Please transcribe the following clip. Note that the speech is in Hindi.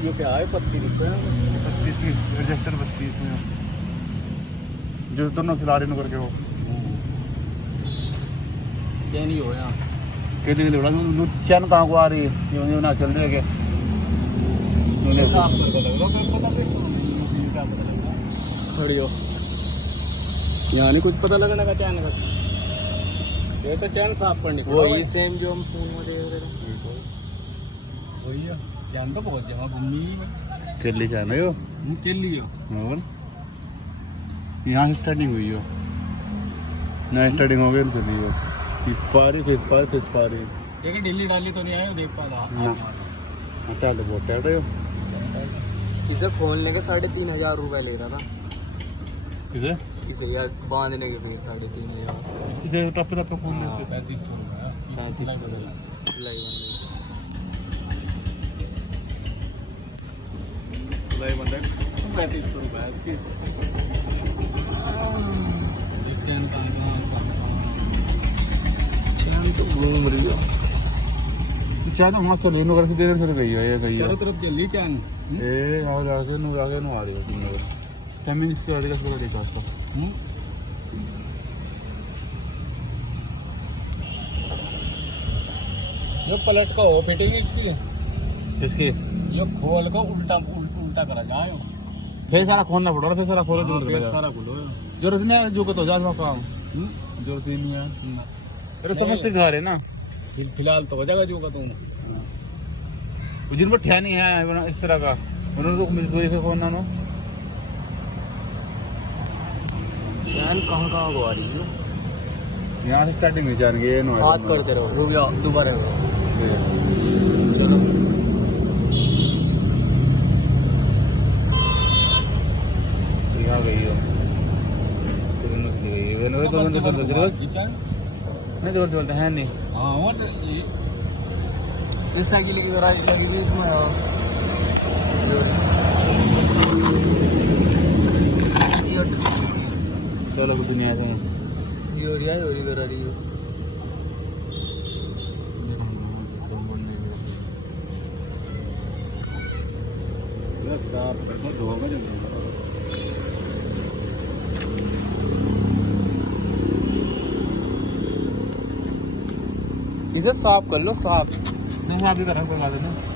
ये क्या है? 32 32 एडजस्टर 32 में जो दोनों चला रहे करके वो क्या नहीं हो यहाँ के लिए थोड़ा चैन कहाँ को आ रही है ये ना चल रहे क्या साफ करके लग रहा है पता क्या पता लगेगा थोड़ी हो यहाँ नहीं कुछ पता लगने का चैन का ये तो चैन साफ करनी वो ये सेम जो हम फोन में देख रहे थे वही है चैन तो बहुत जगह घूमी केली चैन है यो चल लियो और यहाँ से स्टार्टिंग हुई हो ना स्टार्टिंग हो गई तो चली हो इस पार एक ढीली डाली तो नहीं आया देख पा रहा हटा लो बहुत टैट हो इसे खोलने के 3500 रुपए ले रहा था किसे इसे यार बांधने के फिर 3500 इसे टप खोल लेते 3500 रुपए सिलाई बंद 3500 रुपए इसकी चैन तो घूम रही है चैन वहाँ से लेनो करके देने से गई है ये गई है चारों तरफ जल्दी चैन ए और आगे नो आ रही है तुम लोग टाइमिंग इसके आगे का देखा उसको ये पलट का हो फिटिंग इसकी इसके ये खोल का उल्टा करा जाए फिर सारा खोलना पड़ेगा फिर सारा खोलो सारा खोलो जरूरत नहीं है जो को तो जा काम जरूरत ही नहीं है अरे समझते जा रहे ना फिलहाल तो हो जाएगा जो का तुम जिन पर ठहर नहीं है इस तरह का उन्होंने तो मजदूरी से खोलना नो चैन कहाँ कहाँ को आ रही है यहाँ से स्टार्टिंग में जान गए नो हाथ करते रहो रुक जाओ दोबारा चलो यहाँ गई हो नहीं जोर जोरते हैं नहीं हाँ वो इस साइकिल की गराज लगी हुई इसमें चलो दुनिया से योरी करा रही हो साफ करना धोगा जल्दी इसे साफ कर लो साफ नहीं साफ भी करना कोई बात नहीं